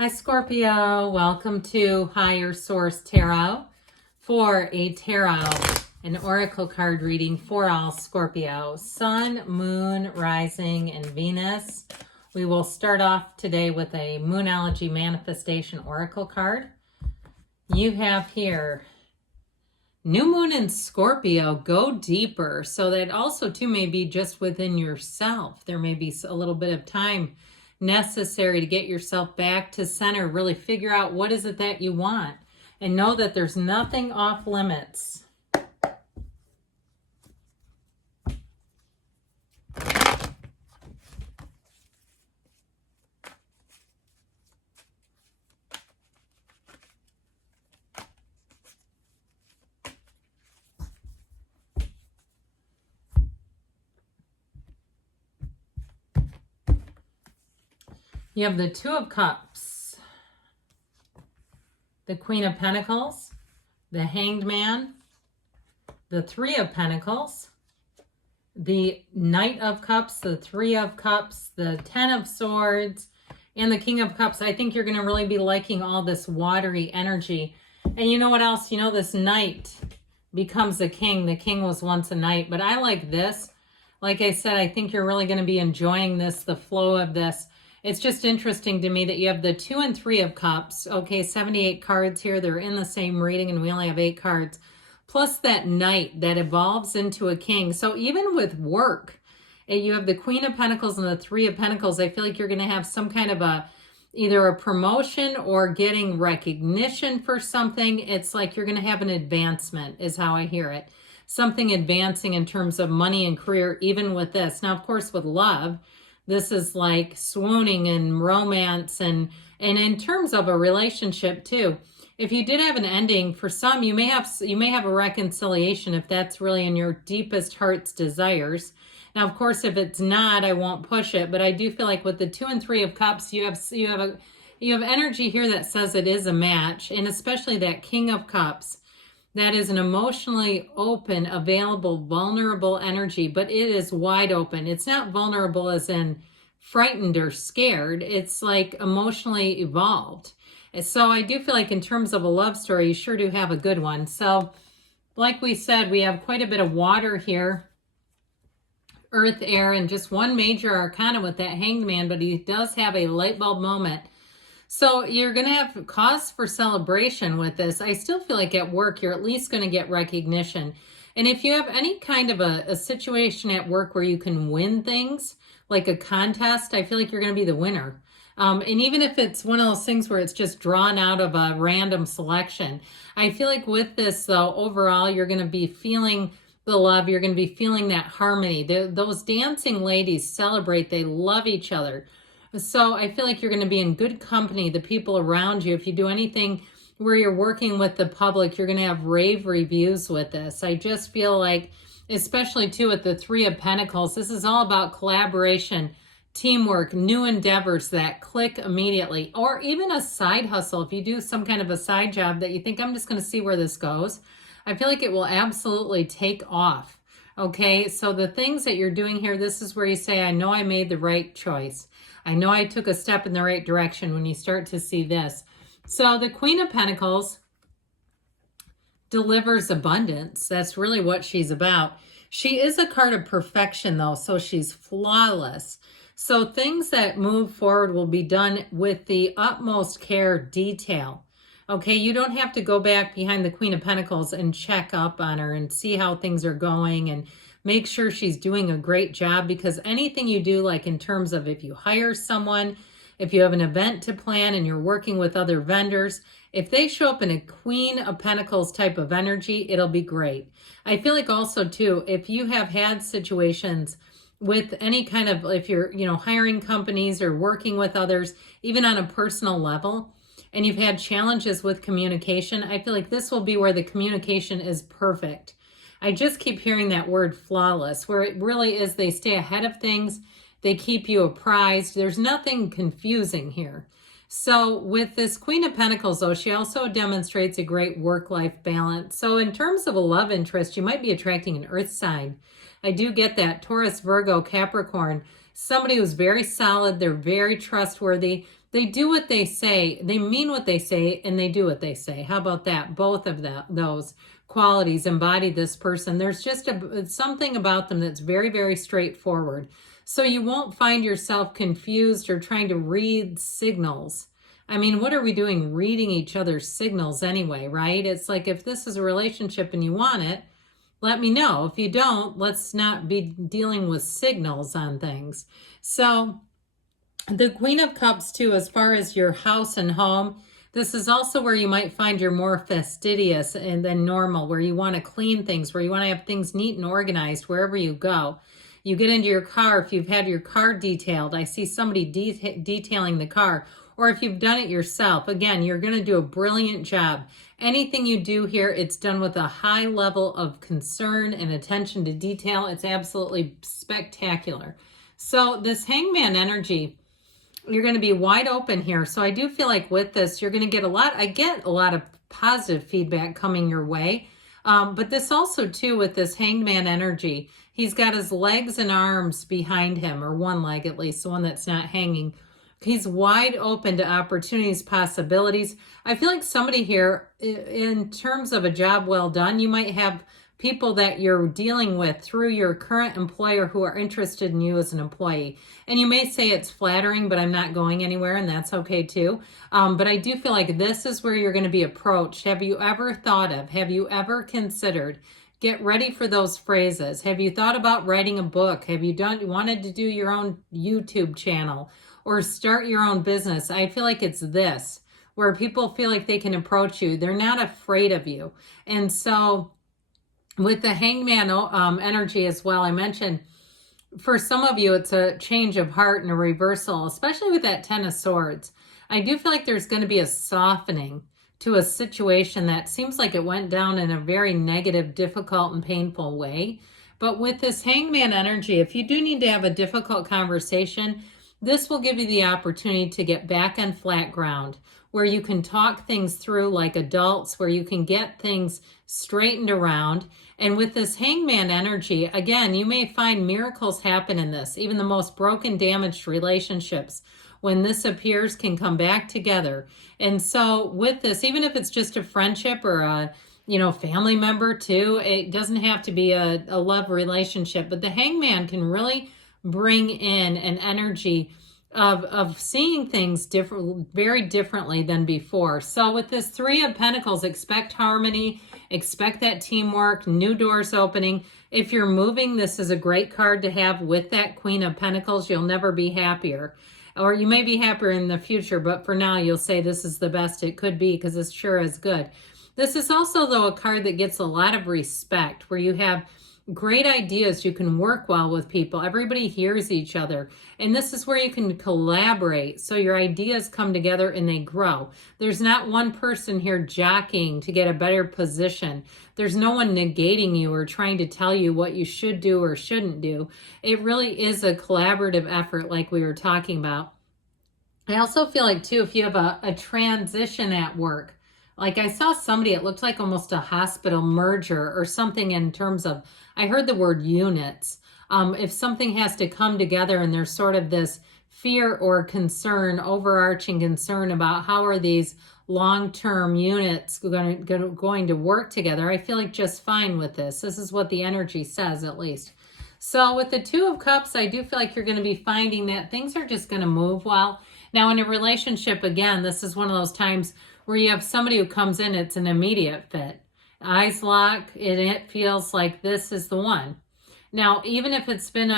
Hi Scorpio, welcome to Higher Source Tarot for a tarot and oracle card reading for all Scorpio, Sun, Moon, Rising, and Venus. We will start off today with a Moonology Manifestation Oracle card. You have here New Moon in Scorpio, go deeper. So that also too may be just within yourself. There may be a little bit of time necessary to get yourself back to center, really figure out what is it that you want, and know that there's nothing off limits. You have the Two of Cups, the Queen of Pentacles, the Hanged Man, the Three of Pentacles, the Knight of Cups, the Three of Cups, the Ten of Swords, and the King of Cups. I think you're going to really be liking all this watery energy. And you know what else? You know, this Knight becomes a King. The King was once a Knight, but I like this. Like I said, I think you're really going to be enjoying this, the flow of this. It's just interesting to me that you have the 2 and 3 of Cups. Okay, 78 cards here. They're in the same reading, and we only have 8 cards. Plus that Knight that evolves into a King. So even with work, you have the Queen of Pentacles and the 3 of Pentacles. I feel like you're going to have some kind of either a promotion or getting recognition for something. It's like you're going to have an advancement is how I hear it. Something advancing in terms of money and career, even with this. Now, of course, with love, this is like swooning and romance and in terms of a relationship too. If you did have an ending, for some, you may have a reconciliation if that's really in your deepest heart's desires. Now, of course, if it's not, I won't push it, but I do feel like with the 2 and 3 of Cups, you have energy here that says it is a match, and especially that King of Cups. That is an emotionally open, available, vulnerable energy, but it is wide open. It's not vulnerable as in frightened or scared. It's like emotionally evolved. So I do feel like in terms of a love story, you sure do have a good one. So like we said, we have quite a bit of water here, earth, air, and just one major arcana with that Hanged Man, but he does have a light bulb moment. So you're going to have cause for celebration with this. I still feel like at work, you're at least going to get recognition. And if you have any kind of a situation at work where you can win things, like a contest, I feel like you're going to be the winner. And even if it's one of those things where it's just drawn out of a random selection, I feel like with this, though, overall, you're going to be feeling the love. You're going to be feeling that harmony. Those dancing ladies celebrate. They love each other. So I feel like you're going to be in good company, the people around you. If you do anything where you're working with the public, you're going to have rave reviews with this. I just feel like, especially too with the 3 of Pentacles, this is all about collaboration, teamwork, new endeavors that click immediately, or even a side hustle. If you do some kind of a side job that you think, I'm just going to see where this goes, I feel like it will absolutely take off. Okay, so the things that you're doing here, this is where you say, I know I made the right choice. I know I took a step in the right direction when you start to see this. So the Queen of Pentacles delivers abundance. That's really what she's about. She is a card of perfection, though, so she's flawless. So things that move forward will be done with the utmost care, detail. Okay, you don't have to go back behind the Queen of Pentacles and check up on her and see how things are going and make sure she's doing a great job, because anything you do, like in terms of if you hire someone, if you have an event to plan and you're working with other vendors, if they show up in a Queen of Pentacles type of energy, it'll be great. I feel like also too, if you have had situations with any kind of, if you're, hiring companies or working with others, even on a personal level, and you've had challenges with communication, I feel like this will be where the communication is perfect. I just keep hearing that word flawless, where it really is, they stay ahead of things. They keep you apprised. There's nothing confusing here. So with this Queen of Pentacles, though, she also demonstrates a great work-life balance. So in terms of a love interest, you might be attracting an earth sign. I do get that. Taurus, Virgo, Capricorn, somebody who's very solid. They're very trustworthy. They do what they say, they mean what they say, and they do what they say. How about that? Both of those qualities embody this person. There's just something about them that's very, very straightforward. So you won't find yourself confused or trying to read signals. I mean, what are we doing reading each other's signals anyway, right? It's like, if this is a relationship and you want it, let me know. If you don't, let's not be dealing with signals on things. So the Queen of Cups too, as far as your house and home, this is also where you might find you're more fastidious than normal, where you want to clean things, where you want to have things neat and organized wherever you go. You get into your car, if you've had your car detailed, I see somebody detailing the car, or if you've done it yourself, again, you're going to do a brilliant job. Anything you do here, it's done with a high level of concern and attention to detail. It's absolutely spectacular. So this Hangman energy, you're going to be wide open here. So I do feel like with this, you're going to get I get a lot of positive feedback coming your way. But this also too, with this Hangman energy, he's got his legs and arms behind him, or one leg at least, the one that's not hanging. He's wide open to opportunities, possibilities. I feel like somebody here, in terms of a job well done, you might have people that you're dealing with through your current employer who are interested in you as an employee. And you may say it's flattering, but I'm not going anywhere, and that's okay too. But I do feel like this is where you're going to be approached. Have you ever considered, get ready for those phrases. Have you thought about writing a book? Have you wanted to do your own YouTube channel or start your own business? I feel like it's this, where people feel like they can approach you. They're not afraid of you. And so with the Hangman energy as well, I mentioned, for some of you, it's a change of heart and a reversal, especially with that Ten of Swords. I do feel like there's going to be a softening to a situation that seems like it went down in a very negative, difficult, and painful way. But with this Hangman energy, if you do need to have a difficult conversation, this will give you the opportunity to get back on flat ground, where you can talk things through like adults, where you can get things straightened around. And with this Hangman energy, again, you may find miracles happen in this. Even the most broken, damaged relationships, when this appears, can come back together. And so with this, even if it's just a friendship or a family member too, it doesn't have to be a love relationship, but the Hangman can really bring in an energy of seeing things very differently than before. So with this Three of Pentacles, expect harmony, expect that teamwork, new doors opening. If you're moving, this is a great card to have with that Queen of Pentacles. You'll never be happier. Or you may be happier in the future, but for now you'll say this is the best it could be, because it sure is good. This is also, though, a card that gets a lot of respect, where you have great ideas. You can work well with people. Everybody hears each other. And this is where you can collaborate. So your ideas come together and they grow. There's not one person here jockeying to get a better position. There's no one negating you or trying to tell you what you should do or shouldn't do. It really is a collaborative effort, like we were talking about. I also feel like, too, if you have a transition at work, like I saw somebody, it looked like almost a hospital merger or something, in terms of, I heard the word units. If something has to come together and there's sort of this fear or concern, overarching concern about how are these long-term units going to work together, I feel like just fine with this. This is what the energy says, at least. So with the Two of Cups, I do feel like you're going to be finding that things are just going to move well. Now in a relationship, again, this is one of those times where you have somebody who comes in, it's an immediate fit. Eyes lock, it feels like this is the one. Now, even if it's been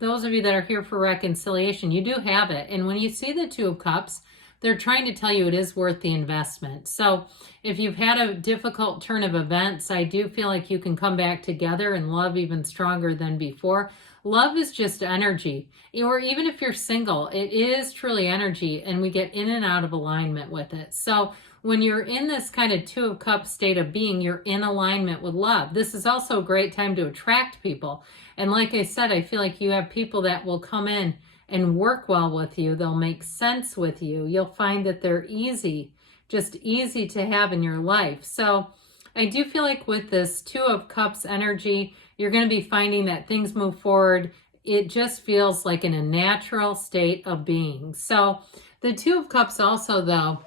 those of you that are here for reconciliation, you do have it. And when you see the Two of Cups, they're trying to tell you it is worth the investment. So if you've had a difficult turn of events, I do feel like you can come back together and love even stronger than before. Love is just energy. Or even if you're single, it is truly energy, and we get in and out of alignment with it. So when you're in this kind of Two of Cups state of being, you're in alignment with love. This is also a great time to attract people. And like I said, I feel like you have people that will come in and work well with you. They'll make sense with you. You'll find that they're easy, just easy to have in your life. So I do feel like with this Two of Cups energy, you're going to be finding that things move forward. It just feels like in a natural state of being. So The Two of Cups also, though,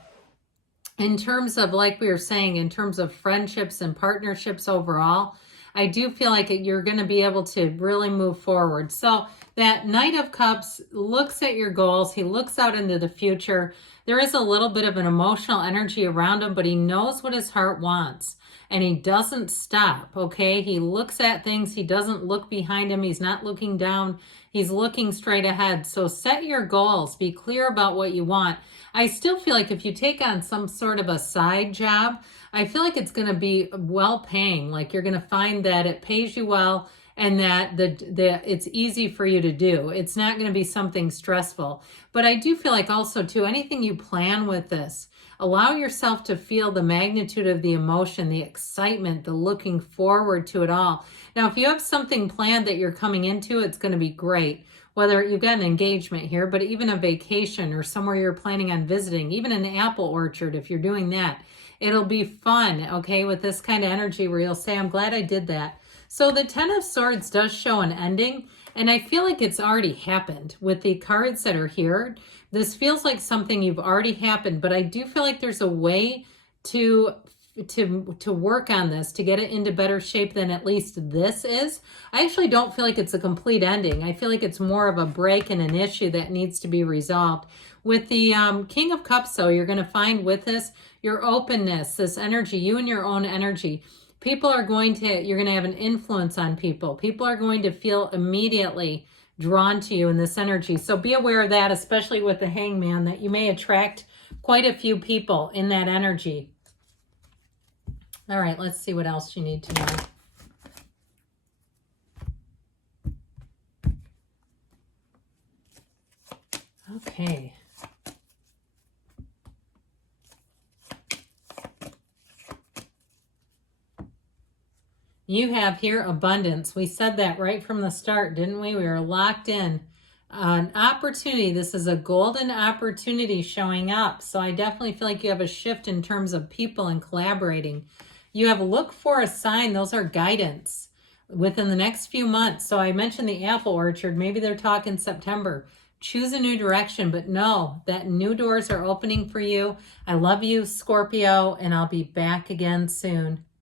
in terms of, like we were saying, in terms of friendships and partnerships overall, I do feel like you're going to be able to really move forward. So that Knight of Cups looks at your goals. He looks out into the future. There is a little bit of an emotional energy around him, but he knows what his heart wants. And he doesn't stop, okay? He looks at things. He doesn't look behind him. He's not looking down. He's looking straight ahead. So set your goals. Be clear about what you want. I still feel like if you take on some sort of a side job, I feel like it's going to be well paying. Like you're going to find that it pays you well and that it's easy for you to do. It's not going to be something stressful. But I do feel like also too, anything you plan with this, allow yourself to feel the magnitude of the emotion, the excitement, the looking forward to it all. Now, if you have something planned that you're coming into, it's going to be great. Whether you've got an engagement here, but even a vacation or somewhere you're planning on visiting, even an apple orchard, if you're doing that, it'll be fun, okay, with this kind of energy where you'll say, I'm glad I did that. So the Ten of Swords does show an ending, and I feel like it's already happened with the cards that are here. This feels like something you've already happened, but I do feel like there's a way to work on this, to get it into better shape than at least this is. I actually don't feel like it's a complete ending. I feel like it's more of a break in an issue that needs to be resolved. With the King of Cups, though, you're going to find with this, your openness, this energy, you and your own energy. People are going to, you're going to have an influence on people. People are going to feel immediately drawn to you in this energy. So be aware of that, especially with the Hangman, that you may attract quite a few people in that energy. All right, let's see what else you need to know. Okay. You have here abundance. We said that right from the start, didn't we? We were locked in. An opportunity. This is a golden opportunity showing up. So I definitely feel like you have a shift in terms of people and collaborating. You have look for a sign. Those are guidance within the next few months. So I mentioned the apple orchard. Maybe they're talking September. Choose a new direction, but know that new doors are opening for you. I love you, Scorpio, and I'll be back again soon.